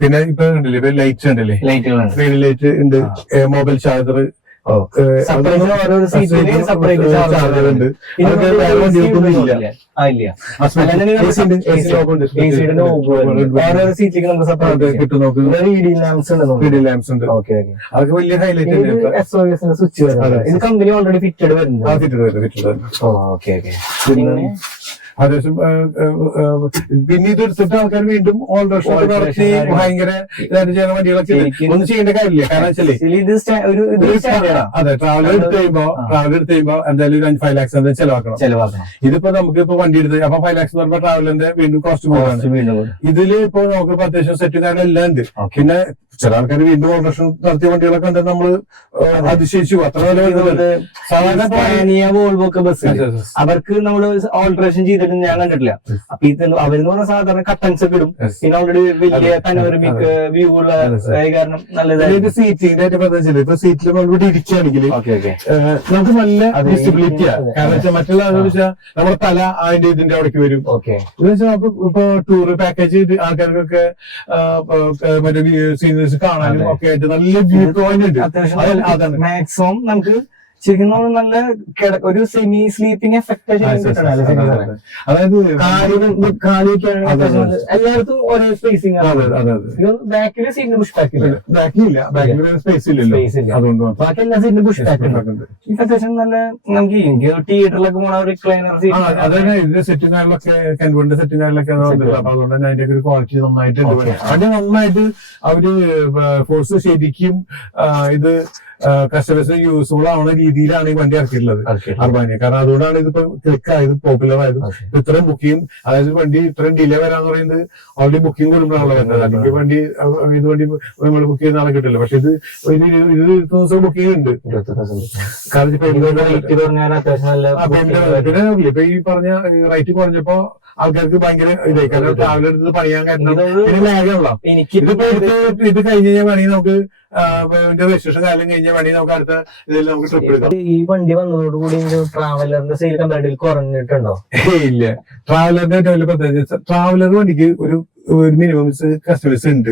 പിന്നെ ഇപ്പൊ ഉണ്ടല്ലേ ഇപ്പൊ ലൈറ്റ് ഉണ്ടല്ലേ ലൈറ്റ് ഉണ്ട് മൊബൈൽ ചാർജർ ചാർജർ ഉണ്ട് അതൊക്കെ വലിയ ഹൈലൈറ്റ് കമ്പനി ഓൾറെഡി ഫിറ്റഡ് വരുന്നുണ്ട് ഫിറ്റഡ് അത്യാവശ്യം പിന്നെ ഇത് എടുത്തിട്ട് ആൾക്കാർ വീണ്ടും ഓൾറേഷൻ നടത്തി ഭയങ്കര ഇതായിട്ട് ചെയ്യുന്ന വണ്ടികളൊക്കെ ഒന്നും ചെയ്യേണ്ട കാര്യമില്ല. കാരണം വെച്ചാല് അതെ ട്രാവലർ എടുത്ത് കഴിയുമ്പോ എന്തായാലും ഒരു 5 lakhs ചെലവാക്കണം. ഇതിപ്പോ നമുക്ക് ഇപ്പൊ വണ്ടി എടുത്ത് അപ്പൊ 5 lakhs എന്ന് പറയുമ്പോൾ ട്രാവലറിന്റെ വീണ്ടും കോസ്റ്റ് കൂടുതലാണ്. ഇതില് ഇപ്പൊ നമുക്ക് അത്യാവശ്യം സെറ്റും കാര്യം എല്ലാം ഉണ്ട്. പിന്നെ ചില ആൾക്കാർ വീണ്ടും ഓൾറേഷൻ നടത്തിയ വണ്ടികളൊക്കെ ഉണ്ട്. നമ്മള് അതിശയിച്ചു അത്ര വോൾവോക്ക് ബസ് അവർക്ക് നമ്മൾ ഓൾട്രേഷൻ ചെയ്തിട്ട് ഞാൻ കണ്ടിട്ടില്ല. അപ്പൊ ഇത് അവരെന്ന് പറഞ്ഞ സാധാരണ കട്ടൻസ് ഒക്കെ ഇടും. പിന്നെ ഓൾറെഡി വലിയ പനോരമിക് വ്യൂ ഉള്ള കാരണം നല്ലതായിട്ട് സീറ്റിംഗ് ഇപ്പൊ സീറ്റിൽ ഇവിടെ ഇരിക്കുകയാണെങ്കിൽ നമുക്ക് നല്ല വിസിബിലിറ്റിയാണ്. കാരണം വെച്ചാൽ മറ്റുള്ള വെച്ചാൽ നമ്മുടെ തല അതിന്റെ ഇതിന്റെ അവിടേക്ക് വരും. എന്ന് വെച്ചാൽ നമുക്ക് ഇപ്പൊ ടൂർ പാക്കേജ് ആൾക്കാർക്കൊക്കെ മറ്റേ സീനറീസ് കാണാനും ഒക്കെ ആയിട്ട് നല്ല വ്യൂ പോയിന്റ് ഉണ്ട്. അത്യാവശ്യം മാക്സിമം നമുക്ക് ശരിക്കും നല്ല ഒരു സെമി സ്ലീപ്പിംഗ് എഫക്ട് അതായത് എല്ലായിടത്തും ഒരേ സ്പേസിംഗ് ബാക്കില് സീറ്റിന് പുഷ് ബാക്ക് ബാക്കിലില്ല സ്പേസ് ഇല്ലല്ലോ. അതുകൊണ്ട് ബാക്കി എല്ലാ സീറ്റിനും പുഷ് ബാക്ക് ഉണ്ട്. അത്യാവശ്യം നല്ല നമുക്ക് തിയേറ്ററിലൊക്കെ പോണ റിക്ലൈനർ സീറ്റ് അതന്നെ ഇതിന്റെ സെറ്റും കാര്യങ്ങളൊക്കെ കെൻവുഡിന്റെ സെറ്റും കാര്യങ്ങളൊക്കെ അപ്പൊ അതുകൊണ്ട് തന്നെ അതിന്റെ ഒരു ക്വാളിറ്റി നന്നായിട്ട് അത് നന്നായിട്ട് അവര് ഫോഴ്സ് ശരിക്കും ഇത് കസ്റ്റമേഴ്സിന് യൂസ്ഫുൾ ആവുന്ന രീതിയിലാണ് ഈ വണ്ടി ഇറക്കിയിട്ടുള്ളത് അർബാനിയ. കാരണം അതുകൊണ്ടാണ് ഇതിപ്പോ ക്ലിക്ക് ആയത്, പോപ്പുലർ ആയത്. ഇത്രയും ബുക്കിംഗ്, അതായത് വണ്ടി ഇത്രയും ഡിലേ വരാന്ന് പറയുന്നത് ഓൾറെഡി ബുക്കിംഗ് കൊടുക്കുമ്പോഴാണല്ലോ വരുന്നത്. അല്ലെങ്കിൽ വണ്ടി ഇത് വണ്ടി നമ്മൾ ബുക്ക് ചെയ്യുന്ന ആളെ കിട്ടില്ല. പക്ഷെ ഇത് 20 ദിവസം ബുക്കിംഗ് ഉണ്ട്. കാരണം പിന്നെ ഇപ്പൊ ഈ പറഞ്ഞ റേറ്റ് കുറഞ്ഞപ്പോ ആൾക്കാർക്ക് ഭയങ്കര ഇതായി. കാരണം ട്രാവലർ എടുത്ത് പണിയാൻ കാരണം ലാഗുള്ള ഇത് കഴിഞ്ഞ് കഴിഞ്ഞാൽ വേണമെങ്കിൽ നമുക്ക് രജിസ്ട്രേഷൻ കാലം കഴിഞ്ഞാൽ വേണമെങ്കിൽ നമുക്ക് അടുത്ത ഇതിൽ നമുക്ക് ട്രിപ്പ് എടുക്കാം. ഈ വണ്ടി വന്നതോടുകൂടി ട്രാവലറിന്റെ സെയിൽ കമ്പാരിറ്റീവ് കുറഞ്ഞിട്ടുണ്ടോ? ഇല്ല. ട്രാവലറിന്റെ ഏറ്റവും വലിയ പ്രത്യേകത ട്രാവലർ വണ്ടിക്ക് ഒരു മിനിമം കസ്റ്റമേഴ്സ് ഉണ്ട്.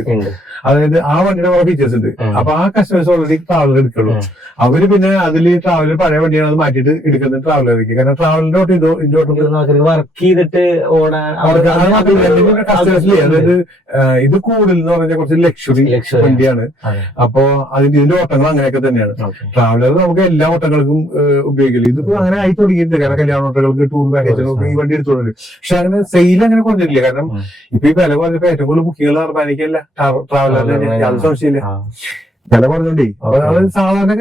അതായത് ആ വണ്ടിയുടെ കുറെ ഫീച്ചേഴ്സ് ഉണ്ട്. അപ്പൊ ആ കസ്റ്റമേഴ്സ് ഓൾറെഡി ട്രാവലർ എടുക്കുള്ളൂ. അവര് പിന്നെ അതിൽ ട്രാവലർ പഴയ വണ്ടിയാണ് അത് മാറ്റിയിട്ട് എടുക്കുന്നത് ട്രാവലറിലേക്ക്. കാരണം ട്രാവലറിന്റെ വർക്ക് ചെയ്തിട്ട് അതായത് ഇത് കൂടുതൽ എന്ന് പറഞ്ഞാൽ കുറച്ച് ലക്ഷറി വണ്ടിയാണ്. അപ്പൊ ഇതിന്റെ ഓട്ടങ്ങൾ അങ്ങനെയൊക്കെ തന്നെയാണ്. ട്രാവലർ നമുക്ക് എല്ലാ ഓട്ടങ്ങൾക്കും ഉപയോഗിക്കില്ല. ഇതിപ്പോ അങ്ങനെ ആയി തുടങ്ങിയിട്ടുണ്ട്. കാരണം കല്യാണ ഓട്ടങ്ങൾക്ക്, ടൂർ പാക്കേജുകൾക്ക് ഈ വണ്ടി എടുത്തോണ്ട്. പക്ഷെ അങ്ങനെ സെയിൽ അങ്ങനെ കുറഞ്ഞിട്ടില്ല. കാരണം ഇപ്പൊ ഈ വില കുറഞ്ഞപ്പോ ഏറ്റവും കൂടുതൽ ബുക്കിങ്ങൾ അർബാനിക്കല്ല ട്രാവലറിന് യാതൊരു സംശയമില്ല. വില കുറഞ്ഞോണ്ടേ. അപ്പൊ അത് സാധാരണ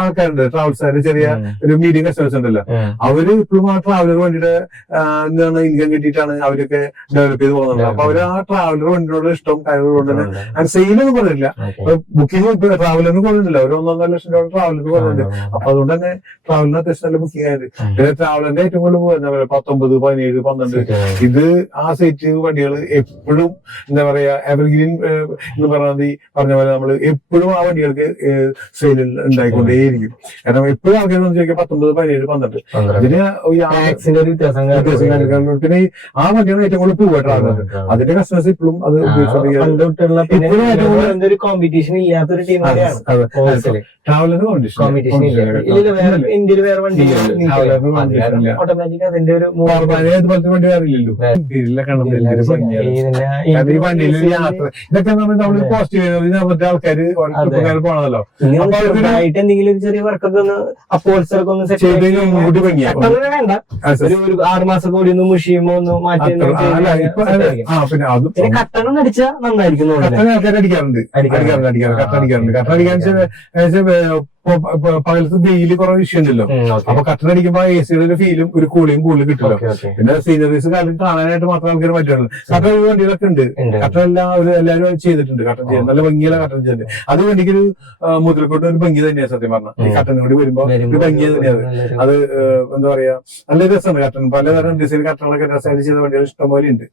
ആൾക്കാരുണ്ട്, ട്രാവൽസുകാര്, ചെറിയ ഒരു മീഡിയം കസ്റ്റമേഴ്സ് ഉണ്ടല്ലോ. അവര് ഇപ്പോഴും ആ ട്രാവലർ വണ്ടിയുടെ എന്താണ് ഇൻകം കിട്ടിയിട്ടാണ് അവരൊക്കെ ഡെവലപ്പ് ചെയ്ത് പോകുന്നത്. അപ്പൊ അവര് ആ ട്രാവലർ വണ്ടിയോട് ഇഷ്ടം കാര്യങ്ങളുകൊണ്ട് തന്നെ അത് സെയിലൊന്നും കുറഞ്ഞില്ല. ബുക്കിംഗ് ട്രാവലറിന് കുറഞ്ഞില്ല. ഒരു 1.5 ലക്ഷം രൂപ ട്രാവലറിന് കുറഞ്ഞില്ല. അപ്പൊ അതുകൊണ്ട് തന്നെ ട്രാവലറിന് അത്യാവശ്യം നല്ല ബുക്കിംഗ് ആയത്. പിന്നെ ട്രാവലറിന്റെ ഏറ്റവും കൂടുതൽ പോകുന്ന 19, 17, 12 ഇത് ആ സൈറ്റ് വണ്ടികൾ എപ്പോഴും എന്താ പറയാ എവർഗ്രീൻ എന്ന് പറഞ്ഞ പോലെ നമ്മൾ എപ്പോഴും ആ വണ്ടികൾക്ക് സെയിൽ ഉണ്ടായിക്കൊണ്ടേയിരിക്കും. കാരണം എപ്പോഴും ആൾക്കാർ ചോദിക്കുക 19, 17, 12 ഇതിന് വ്യത്യാസം. പിന്നെ ആ വണ്ടിയാണ് ഏറ്റവും കൂടുതൽ പോവുക ട്രാവലർ. അതിന്റെ കസ്റ്റമേഴ്സ് ഇപ്പോഴും അത് കോമ്പറ്റീഷൻ ഇല്ലാത്തൊരു ടീം ട്രാവലറിന് കോമ്പറ്റീഷൻ ഓട്ടോമാറ്റിക് അതിന്റെ ഒരു അതുപോലത്തെ വണ്ടി അറിയില്ലല്ലോ. ഈ വണ്ടിയിൽ യാത്ര ഇതൊക്കെ നമ്മൾ പോസ്റ്റ് ചെയ്യുന്നത് ആൾക്കാര് പോണതല്ലോ. എന്തെങ്കിലും ഒരു ചെറിയ വർക്കൊക്കെ ഒന്ന് അപ്പോൾസൊക്കെ ഒന്ന് സെറ്റ് വേണ്ട. ഒരു 6 മാസം കൂടി ഒന്ന് മുഷിയുമ്പോ ഒന്ന് മാറ്റി പിന്നെ കട്ടണം അടിച്ചാൽ നന്നായിരിക്കും. ആൾക്കാർ അടിക്കാറുണ്ട്. കട്ടടിക്കാൻ പകലത്ത് വെയില് കുറെ വിഷയം ഉണ്ടല്ലോ. അപ്പൊ കട്ടനടിക്കുമ്പോ എ സിയുടെ ഒരു ഫീലും ഒരു കൂളിയും കൂടുതൽ കിട്ടില്ല. പിന്നെ സീനറീസ് കാലം കാണാനായിട്ട് മാത്രം ആൾക്കാർ പറ്റുള്ളൂ. കട്ടൻ വണ്ടികളൊക്കെ ഉണ്ട്. കട്ടൻ എല്ലാവരും ചെയ്തിട്ടുണ്ട്. കട്ടൻ ചെയ്യാൻ നല്ല ഭംഗിയുള്ള കട്ടൻ ചെയ്തിട്ടുണ്ട്. അത് വണ്ടിക്കൊരു മുതൽക്കൊണ്ട് ഒരു ഭംഗി തന്നെയാണ് സത്യം പറഞ്ഞാൽ. ഈ കട്ടൻ കൂടി വരുമ്പോ ഒരു ഭംഗി തന്നെയാണ്. അത് എന്താ പറയാ നല്ല രസമാണ്. കട്ടൻ പലതരം ഡിസൈൻ കട്ടണങ്ങളൊക്കെ രസമായിട്ട് ചെയ്ത വണ്ടികൾ ഇഷ്ടംപോലെ ഉണ്ട്.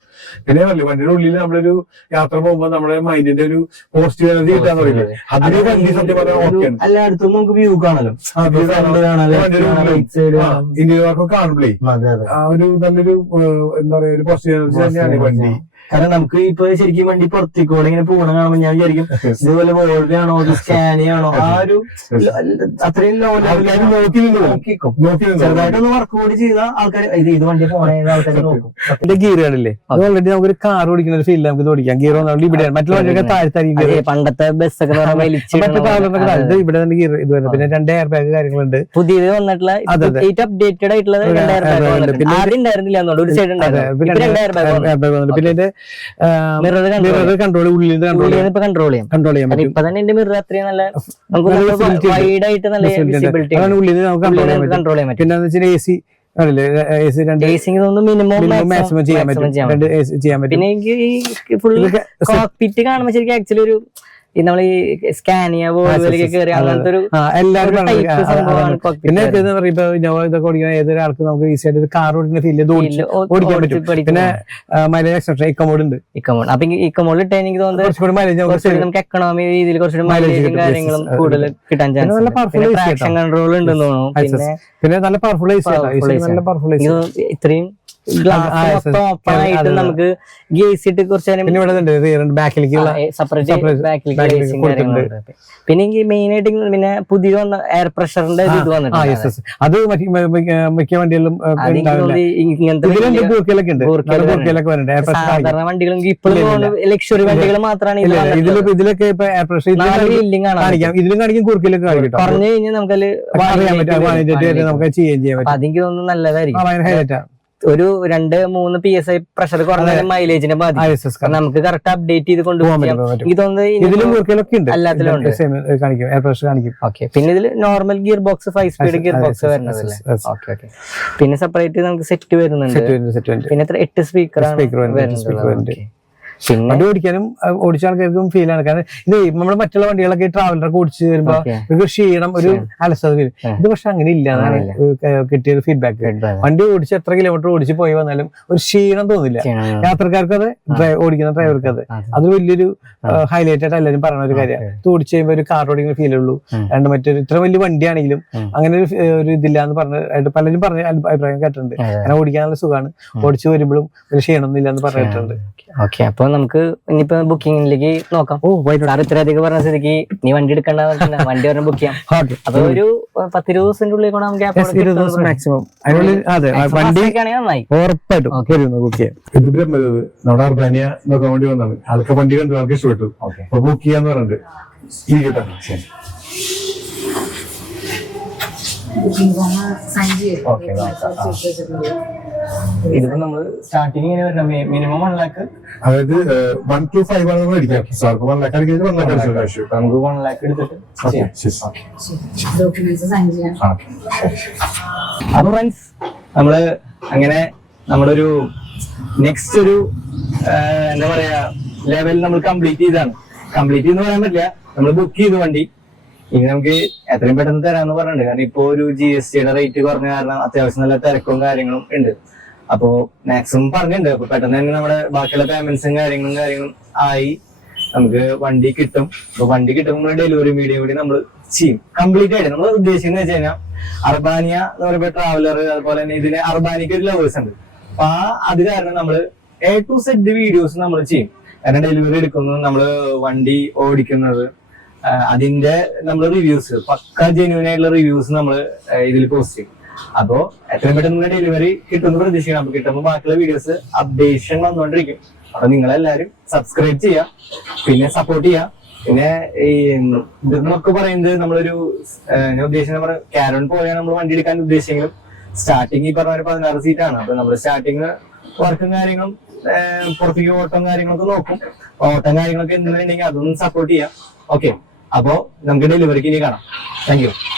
പിന്നെ വണ്ടിയുടെ ഉള്ളിൽ നമ്മളൊരു യാത്ര പോകുമ്പോൾ നമ്മുടെ മൈൻഡിന്റെ ഒരു പോസിറ്റീവ് എനർജി കിട്ടാന്ന് പറയില്ലേ, അതിന് വണ്ടി സത്യം പറഞ്ഞാൽ ഓക്കെയാണ്. എല്ലായിടത്തും നമുക്ക് വ്യൂ കാണാലോ. ഇന്ത്യയിലൊക്കെ കാണുമ്പോഴേ ഒരു നല്ലൊരു എന്താ പറയാ ഒരു പോസിറ്റീവ് എനർജി തന്നെയാണ് വണ്ടി. കാരണം നമുക്ക് ഇപ്പൊ ശരിക്കും വണ്ടി പുറത്തേക്കോടെ ഇങ്ങനെ പോകണം കാണുമ്പോൾ ഞാൻ വിചാരിക്കും ഇതുപോലെ വോൾവ് ആണോ സ്കാനി ആണോ ആ ഒരു അത്രയും ലോ ലെവലിൽ നോക്കിക്കും. ചെറുതായിട്ടൊന്ന് വർക്ക് കൂടി ചെയ്താൽ ആൾക്കാർ ഇത് വണ്ടി പോണേ ആൾക്കാർ നോക്കും. ഇതിന്റെ ഗിയറുകളില്ലേ അത് ഓൾറെഡി നമുക്കൊരു കാർ ഓടിക്കുന്ന ഒരു ഫീൽ നമുക്ക് ഓടിക്കാം. ഗിയർ ഇവിടെ മറ്റുള്ള വണ്ടിയൊക്കെ താഴ്ത്തായിരിക്കും. പണ്ടത്തെ ബസ്സൊക്കെ ഇവിടെ തന്നെ ഗിയർ ഇത് വരുന്നത്. പിന്നെ 2 എയർ ബാഗ് കാര്യങ്ങളുണ്ട്. പുതിയത് വന്നിട്ടുള്ള അപ്ഡേറ്റഡ് ആയിട്ടുള്ളത് 2 എയർ ബാഗ് ആദ്യം ഉണ്ടായിരുന്നില്ല എന്നുള്ളത്. ഒരു സൈഡ് ഉണ്ടായിരുന്നു. പിന്നെ മിറർ കൺട്രോൾ ഉള്ളിൽ കൺട്രോൾ ചെയ്യാൻ പറ്റും. ഇപ്പൊ തന്നെ എന്റെ മിറർ അത്രയും നല്ല വൈഡ് ആയിട്ട് നല്ല വിസിബിലിറ്റി ഉള്ളിൽ നമുക്ക് കൺട്രോൾ ചെയ്യാൻ പറ്റും. പിന്നെ മിനിമം മാക്സിമം ചെയ്യാൻ പറ്റും. പിന്നെ എനിക്ക് ഫുൾ കോക്പിറ്റ് കാണുമ്പോ ശരിക്കും ആക്ച്വലി ഒരു നമ്മൾ ഈ സ്കാനിയ വോൾവിലൊക്കെ കയറി അങ്ങനത്തെ ഒരു എല്ലാവരും പിന്നെ ഇപ്പൊ ഇതൊക്കെ ഓടിക്കുന്ന ഏതൊരാൾക്ക് നമുക്ക് ഈസി ആയിട്ട് ഒരു കാർ ഓടിക്കുന്ന ഫീൽ ഓടിക്കാൻ പറ്റും. പിന്നെ മൈലേജ് എക്സെപ്ഷൻ ഇക്കമോഡ് ഉണ്ട്. അപ്പൊ ഇക്കമോഡ് ഇട്ട് എനിക്ക് തോന്നുന്നത് നമുക്ക് എക്കണോമി രീതിയിൽ കുറച്ചുകൂടി മൈലേജും കാര്യങ്ങളും കൂടുതൽ കിട്ടാൻ ചാൻസ്. ട്രാക്ഷൻ കൺട്രോൾ ഉണ്ടെന്ന് തോന്നുന്നു. പിന്നെ നല്ല പവർഫുൾ നല്ല പവർഫുൾ ഇത്രയും നമുക്ക് പിന്നെ മെയിൻ ആയിട്ട് പിന്നെ പുതിയ വന്ന എയർ പ്രഷറിന്റെ ഇത് വന്നിട്ടുണ്ട്. അത് മിക്ക വണ്ടികളിലും സാധാരണ വണ്ടികളും ഇപ്പോഴും ലക്ഷറി വണ്ടികൾ മാത്രമാണ് ഇതിലൊക്കെ ഇപ്പൊ എയർ പ്രഷർ ഇതിലും കാണിക്കും കുറുക്കിലൊക്കെ കാണിക്കും. പറഞ്ഞു കഴിഞ്ഞാൽ നമുക്കത് നമുക്ക് ചെയ്യാൻ പറ്റും. അതെനിക്ക് തോന്നുന്നു നല്ലതായിരിക്കും. ഒരു 2-3 PSI പ്രഷർ കുറഞ്ഞ മൈലേജിനെ ബാധിക്കും. നമുക്ക് കറക്റ്റ് അപ്ഡേറ്റ് ചെയ്ത് കൊണ്ടുപോകാൻ പറ്റും. എല്ലാത്തിലും ഉണ്ട്. പിന്നെ ഇതിൽ normal gear box 5 speed gear box വരുന്നതല്ലേ. പിന്നെ സെപ്പറേറ്റ് നമുക്ക് സെറ്റ് വരുന്നുണ്ട്. പിന്നെ 8 സ്പീക്കറാണ് വരുന്നത്. പിന്നെ വണ്ടി ഓടിക്കാനും ഓടിച്ച ആൾക്കാർക്കും ഫീൽ ആണ്. കാരണം ഇത് നമ്മുടെ മറ്റുള്ള വണ്ടികളൊക്കെ ട്രാവലറൊക്കെ ഓടിച്ച് വരുമ്പോ ഒരു ക്ഷീണം ഒരു അലസത വരും. ഇത് പക്ഷെ അങ്ങനെ ഇല്ല എന്നാണ് കിട്ടിയൊരു ഫീഡ്ബാക്ക്. വണ്ടി ഓടിച്ച് എത്ര കിലോമീറ്റർ ഓടിച്ച് പോയി വന്നാലും ഒരു ക്ഷീണം തോന്നില്ല. യാത്രക്കാർക്ക് അത് ഓടിക്കുന്ന ഡ്രൈവർക്ക് അത് വലിയൊരു ഹൈലൈറ്റ് ആയിട്ട് എല്ലാവരും പറയുന്ന ഒരു കാര്യമാണ്. ഇത് ഓടിച്ച് കഴിയുമ്പോൾ ഒരു കാർ ഓടിക്കുന്ന ഫീൽ ഉള്ളൂ. രണ്ട് മറ്റൊരു ഇത്ര വലിയ വണ്ടിയാണെങ്കിലും അങ്ങനെ ഒരു ഇതില്ല എന്ന് പറഞ്ഞിട്ട് പലരും പറഞ്ഞ അഭിപ്രായം കേട്ടിട്ടുണ്ട്. അങ്ങനെ ഓടിക്കാൻ നല്ല സുഖമാണ്. ഓടിച്ച് വരുമ്പോഴും ഒരു ക്ഷീണമൊന്നും ഇല്ല എന്ന് പറഞ്ഞിട്ടുണ്ട്. ഓക്കെ, അപ്പൊ നമുക്ക് ഇനിയിപ്പോ ബുക്കിംഗിലേക്ക് നോക്കാം. സാർ ഇത്രയധികം പറഞ്ഞ സ്ഥിതിക്ക് നീ വണ്ടി എടുക്കണ്ട, വണ്ടി പറഞ്ഞ ബുക്ക് ചെയ്യാം. അപ്പൊ ഒരു 10-20 ദിവസത്തിന്റെ ഉള്ളിൽ കൂടെ നമുക്ക് മാക്സിമം നന്നായി ഉറപ്പായിട്ടും ബുക്ക് ചെയ്യാം. നമ്മുടെ അർബാനിയ നോക്കാൻ വേണ്ടി വന്നാണ്. ആൾക്ക് വണ്ടി കണ്ടു, ആൾക്ക് ഇഷ്ടപ്പെട്ടു. അപ്പൊ ബുക്ക് ചെയ്യാന്ന് പറഞ്ഞിട്ട് ഇതിപ്പോ നമ്മള് സ്റ്റാർട്ടിങ് ഇങ്ങനെ വരണം. മിനിമം 1 lakh, അതായത് 1 to 5 ആണ് മേടിക്കാം. സാർക്ക് 1 lakh അടിക്കുന്നത് 1 lakh അടിച്ചു. നമുക്ക് 1 lakh എടുത്തിട്ട് അപ്പൊ ഫ്രണ്ട്സ്, നമ്മള് അങ്ങനെ നമ്മുടെ ഒരു നെക്സ്റ്റ് ഒരു എന്താ പറയാ ലെവൽ നമ്മൾ കംപ്ലീറ്റ് ചെയ്താണ്. കംപ്ലീറ്റ് ചെയ്തെന്ന് പറയാൻ പറ്റില്ല, നമ്മൾ ബുക്ക് ചെയ്തു വണ്ടി. ഇനി നമുക്ക് എത്രയും പെട്ടെന്ന് തരാന്ന് പറഞ്ഞിട്ടുണ്ട്. കാരണം ഇപ്പൊ ഒരു GSTയുടെ റേറ്റ് കുറഞ്ഞ കാരണം അത്യാവശ്യം നല്ല തിരക്കും കാര്യങ്ങളും ഉണ്ട്. അപ്പോ മാക്സിമം പറഞ്ഞിട്ടുണ്ട്. അപ്പൊ പെട്ടെന്ന് തന്നെ നമ്മുടെ ബാക്കിയുള്ള പേയ്മെന്റ്സും കാര്യങ്ങളും ആയി നമുക്ക് വണ്ടി കിട്ടും. അപ്പൊ വണ്ടി കിട്ടുമ്പോൾ ഡെലിവറി മീഡിയ കൂടി നമ്മൾ ചെയ്യും കംപ്ലീറ്റ് ആയിട്ട്. നമ്മൾ ഉദ്ദേശിക്കുന്നത് വെച്ച് കഴിഞ്ഞാൽ അർബാനിയ എന്ന് പറയുമ്പോൾ ട്രാവലർ, അതുപോലെ തന്നെ ഇതിന് അർബാനിക്ക് ഒരു ലവേഴ്സ് ഉണ്ട്. അപ്പൊ അത് കാരണം നമ്മൾ A to Z വീഡിയോസ് നമ്മൾ ചെയ്യും. കാരണം ഡെലിവറി എടുക്കുന്നത്, നമ്മള് വണ്ടി ഓടിക്കുന്നത്, അതിന്റെ നമ്മൾ റിവ്യൂസ്, പക്ക ജെന്യൂൻ ആയിട്ടുള്ള റിവ്യൂസ് നമ്മൾ ഇതിൽ പോസ്റ്റ് ചെയ്യും. അപ്പോ എത്രയും പെട്ടെന്ന് ഡെലിവറി കിട്ടുമെന്ന് പ്രതീക്ഷിക്കണം. അപ്പൊ കിട്ടുമ്പോൾ ബാക്കിയുള്ള വീഡിയോസ് അപ്ഡേഷൻ വന്നുകൊണ്ടിരിക്കും. അപ്പൊ നിങ്ങളെല്ലാരും സബ്സ്ക്രൈബ് ചെയ്യുക, പിന്നെ സപ്പോർട്ട് ചെയ്യുക. പിന്നെ ഈ ഇതെന്നൊക്കെ പറയുന്നത് നമ്മളൊരു ഞാൻ ഉദ്ദേശിക്കുന്ന കാരോൺ പോലെയാണ് നമ്മൾ വണ്ടി എടുക്കാൻ ഉദ്ദേശിച്ചെങ്കിലും സ്റ്റാർട്ടിങ് ഈ പറഞ്ഞ 16 സീറ്റാണ്. അപ്പൊ നമ്മൾ സ്റ്റാർട്ടിങ് വർക്കും കാര്യങ്ങളും പുറത്തേക്ക് ഓട്ടം കാര്യങ്ങളൊക്കെ നോക്കും. ഓട്ടം കാര്യങ്ങളൊക്കെ എന്തുണ്ടെങ്കിൽ അതൊന്നും സപ്പോർട്ട് ചെയ്യാം. ഓക്കെ, അപ്പോ നമുക്ക് ഡെലിവറിക്ക് ഇനി കാണാം. Thank you.